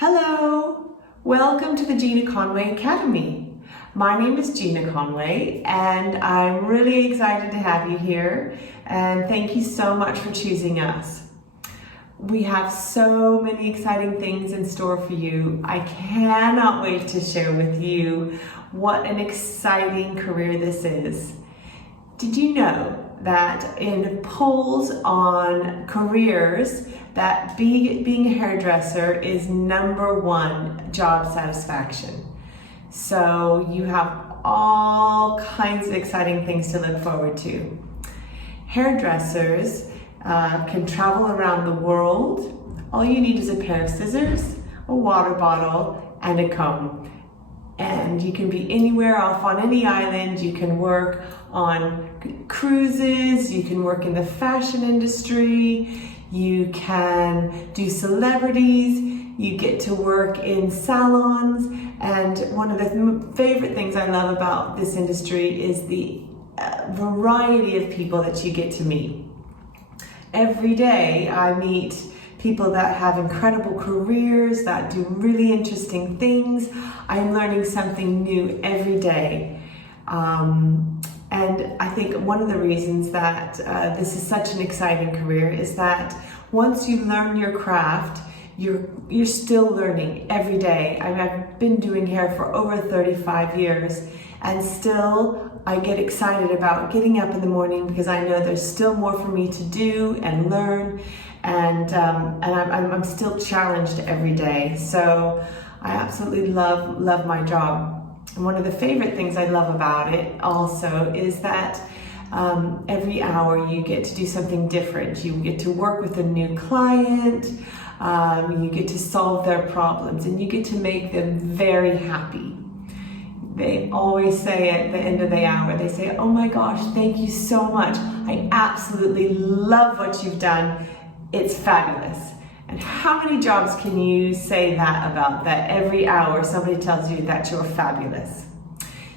Hello, welcome to the Gina Conway Academy. My name is Gina Conway and I'm really excited to have you here, and thank you so much for choosing us. We have so many exciting things in store for you. I cannot wait to share with you what an exciting career this is. Did you know that in polls on careers that being a hairdresser is #1 job satisfaction? So you have all kinds of exciting things to look forward to. Hairdressers can travel around the world. All you need is a pair of scissors, a water bottle, and a comb. And you can be anywhere off on any island. You can work on cruises, you can work in the fashion industry, you can do celebrities, you get to work in salons. And one of the favorite things I love about this industry is the variety of people that you get to meet. Every day I meet people that have incredible careers, that do really interesting things. I'm learning something new every day. And I think one of the reasons that this is such an exciting career is that once you learn your craft, you're still learning every day. I mean, I've been doing hair for over 35 years, and still I get excited about getting up in the morning because I know there's still more for me to do and learn, and I'm still challenged every day. So I absolutely love my job. And one of the favorite things I love about it also is that every hour you get to do something different. You get to work with a new client, you get to solve their problems, and you get to make them very happy. They always say at the end of the hour, they say, "Oh my gosh, thank you so much. I absolutely love what you've done. It's fabulous." And how many jobs can you say that about? That every hour somebody tells you that you're fabulous.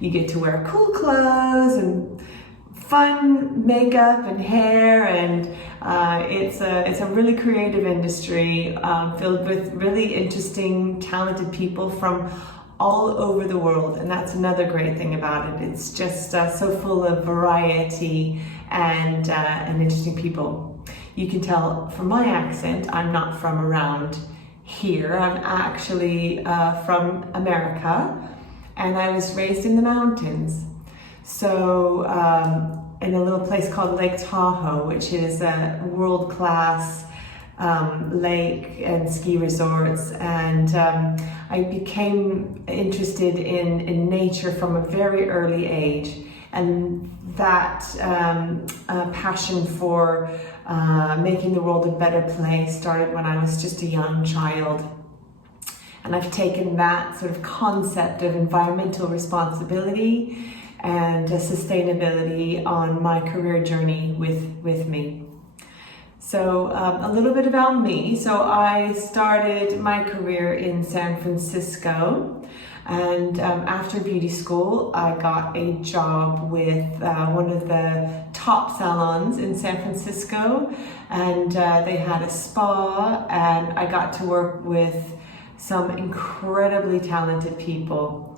You get to wear cool clothes and fun makeup and hair, and it's a really creative industry filled with really interesting, talented people from all over the world. And that's another great thing about it. It's just so full of variety and interesting people. You can tell from my accent, I'm not from around here. I'm actually from America, and I was raised in the mountains. So in a little place called Lake Tahoe, which is a world-class lake and ski resorts. And I became interested in nature from a very early age. And that passion for making the world a better place started when I was just a young child. And I've taken that sort of concept of environmental responsibility and sustainability on my career journey with me. So a little bit about me. So I started my career in San Francisco. And after beauty school, I got a job with one of the top salons in San Francisco, and they had a spa, and I got to work with some incredibly talented people.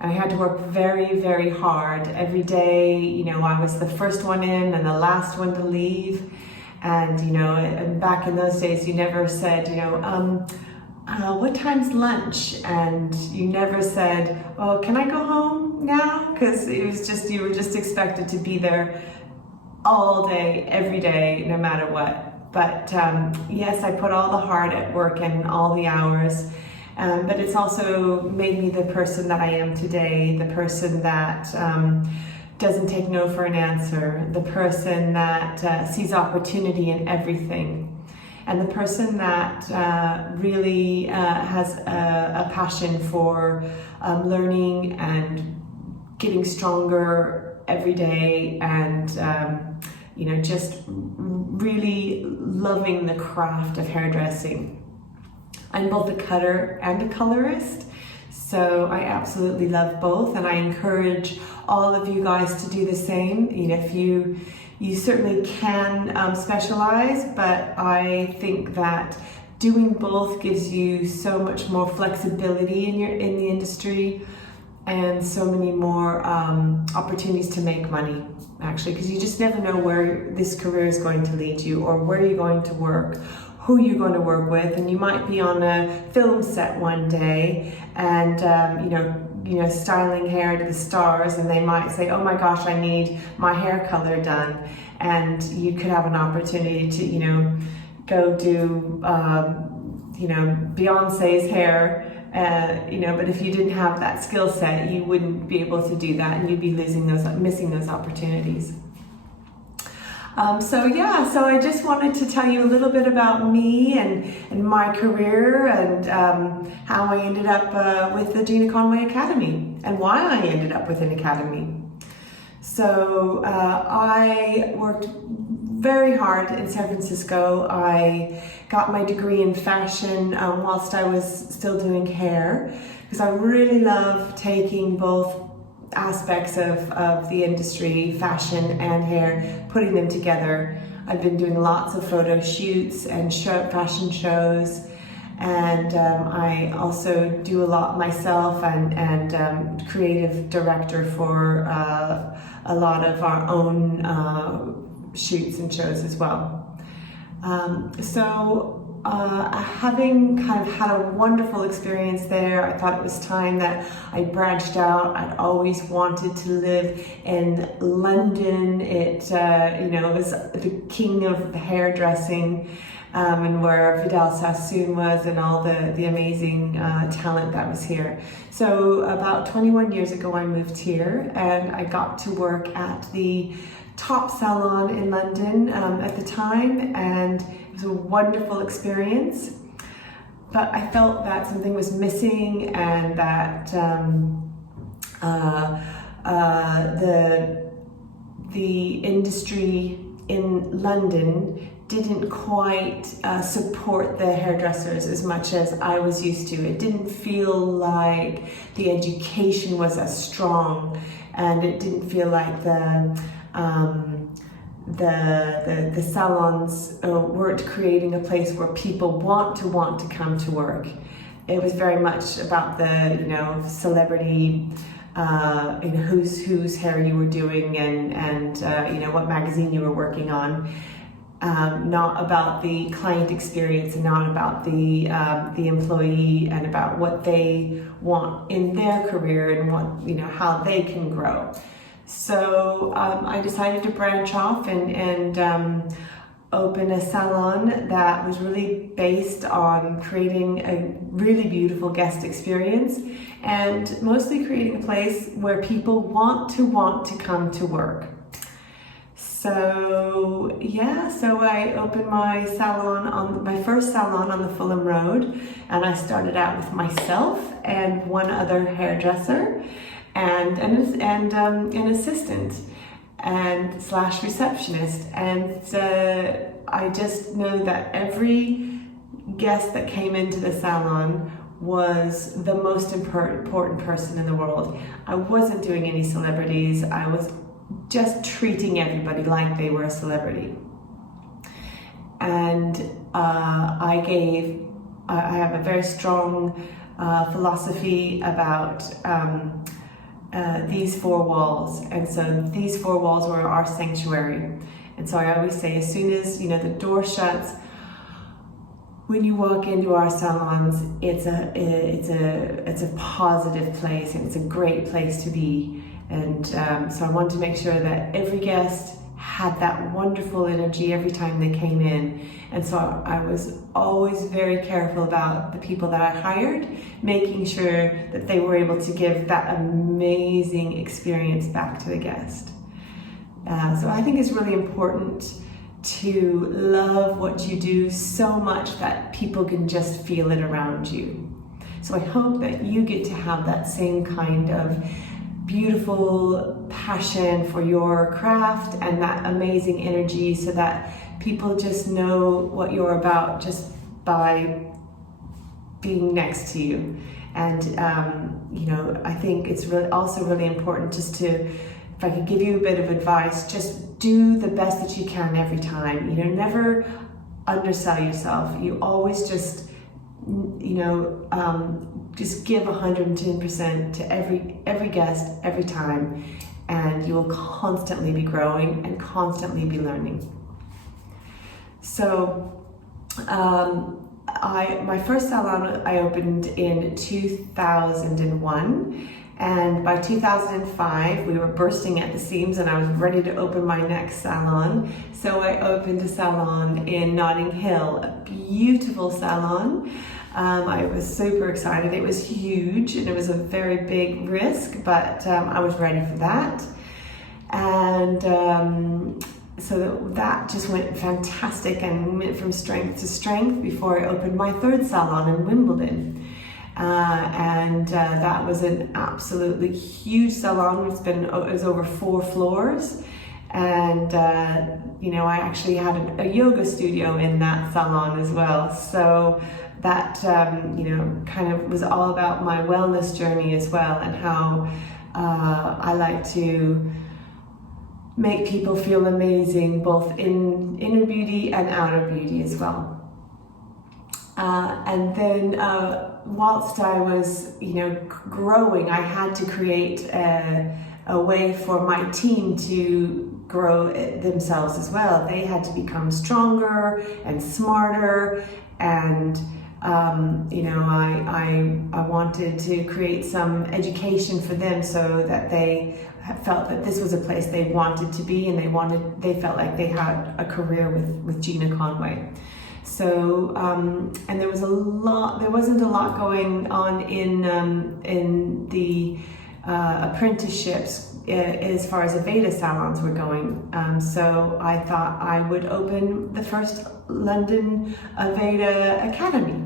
I had to work very, very hard every day. You know, I was the first one in and the last one to leave. And, you know, back in those days, you never said, you know, what time's lunch? And you never said, "Oh, can I go home now?" Because it was just, you were just expected to be there all day, every day, no matter what. But yes, I put all the heart at work and all the hours. But it's also made me the person that I am today, the person that doesn't take no for an answer, the person that sees opportunity in everything. And the person that really has a passion for learning and getting stronger every day, and you know, just really loving the craft of hairdressing. I'm both a cutter and a colorist, so I absolutely love both, and I encourage all of you guys to do the same. You know, if you certainly can specialize, but I think that doing both gives you so much more flexibility in the industry, and so many more opportunities to make money, actually, because you just never know where this career is going to lead you, or where you're going to work, who you're going to work with. And you might be on a film set one day and styling hair to the stars, and they might say, oh my gosh, I need my hair color done, and you could have an opportunity to go do Beyonce's hair. But if you didn't have that skill set, you wouldn't be able to do that, and you'd be missing those opportunities. So I just wanted to tell you a little bit about me and my career, and how I ended up with the Gina Conway Academy, and why I ended up with an academy. So I worked very hard in San Francisco. I got my degree in fashion whilst I was still doing hair, because I really love taking both aspects of the industry, fashion and hair, putting them together. I've been doing lots of photo shoots and fashion shows, and I also do a lot myself, and creative director for a lot of our own shoots and shows as well. Having kind of had a wonderful experience there, I thought it was time that I branched out. I'd always wanted to live in London. It was the king of hairdressing, and where Vidal Sassoon was, and all the amazing talent that was here. So about 21 years ago, I moved here, and I got to work at the top salon in London at the time, and it was a wonderful experience. But I felt that something was missing, and that the industry in London didn't quite support the hairdressers as much as I was used to. It didn't feel like the education was as strong, and it didn't feel like the salons weren't creating a place where people want to come to work. It was very much about the celebrity, whose hair you were doing, and what magazine you were working on. Not about the client experience, and not about the employee, and about what they want in their career, and what how they can grow. So I decided to branch off and open a salon that was really based on creating a really beautiful guest experience, and mostly creating a place where people want to come to work. So I opened my first salon on the Fulham Road, and I started out with myself and one other hairdresser, and an assistant and / receptionist. And I just know that every guest that came into the salon was the most important person in the world. I wasn't doing any celebrities. I was just treating everybody like they were a celebrity. And I have a very strong philosophy about these four walls, and so these four walls were our sanctuary. And so I always say, as soon as the door shuts, when you walk into our salons, it's a positive place, and it's a great place to be. And so I wanted to make sure that every guest had that wonderful energy every time they came in. And so I was always very careful about the people that I hired, making sure that they were able to give that amazing experience back to the guest. So I think it's really important to love what you do so much that people can just feel it around you. So I hope that you get to have that same kind of beautiful passion for your craft and that amazing energy, so that people just know what you're about just by being next to you. And I think it's also really important just to, if I could give you a bit of advice, just do the best that you can every time. Never undersell yourself. You always just, just give 110% to every guest, every time, and you will constantly be growing and constantly be learning. So, my first salon I opened in 2001, and by 2005 we were bursting at the seams and I was ready to open my next salon. So I opened a salon in Notting Hill, a beautiful salon. I was super excited. It was huge and it was a very big risk, but I was ready for that. And so that just went fantastic and went from strength to strength before I opened my third salon in Wimbledon. That was an absolutely huge salon. It was over 4 floors. And, I actually had a yoga studio in that salon as well. So that, kind of was all about my wellness journey as well, and how I like to make people feel amazing, both in inner beauty and outer beauty as well. And then whilst I was, growing, I had to create a way for my team to grow themselves as well. They had to become stronger and smarter, and I wanted to create some education for them so that they felt that this was a place they wanted to be, and they felt like they had a career with Gina Conway. So, and there wasn't a lot going on in the apprenticeships as far as Aveda salons were going. So I thought I would open the first London Aveda Academy.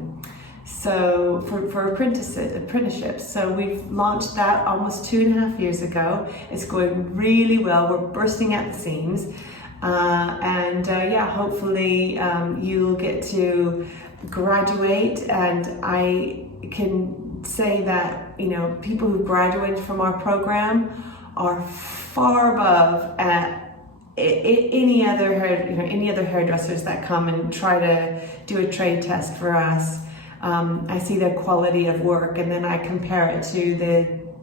So for apprenticeships. So we've launched that almost 2.5 years ago. It's going really well. We're bursting at the seams. Hopefully you'll get to graduate, and I can say that people who graduated from our program are far above any other hairdressers that come and try to do a trade test for us. I see their quality of work, and then I compare it to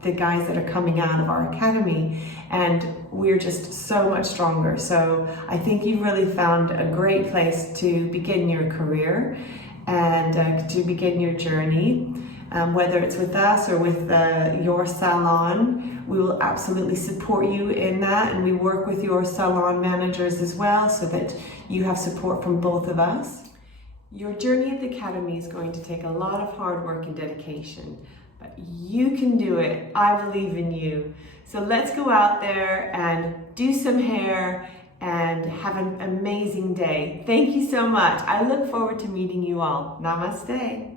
the guys that are coming out of our academy, and we're just so much stronger. So I think you really found a great place to begin your career and to begin your journey. Whether it's with us or with your salon, we will absolutely support you in that, and we work with your salon managers as well so that you have support from both of us. Your journey at the Academy is going to take a lot of hard work and dedication, but you can do it. I believe in you. So let's go out there and do some hair and have an amazing day. Thank you so much. I look forward to meeting you all. Namaste.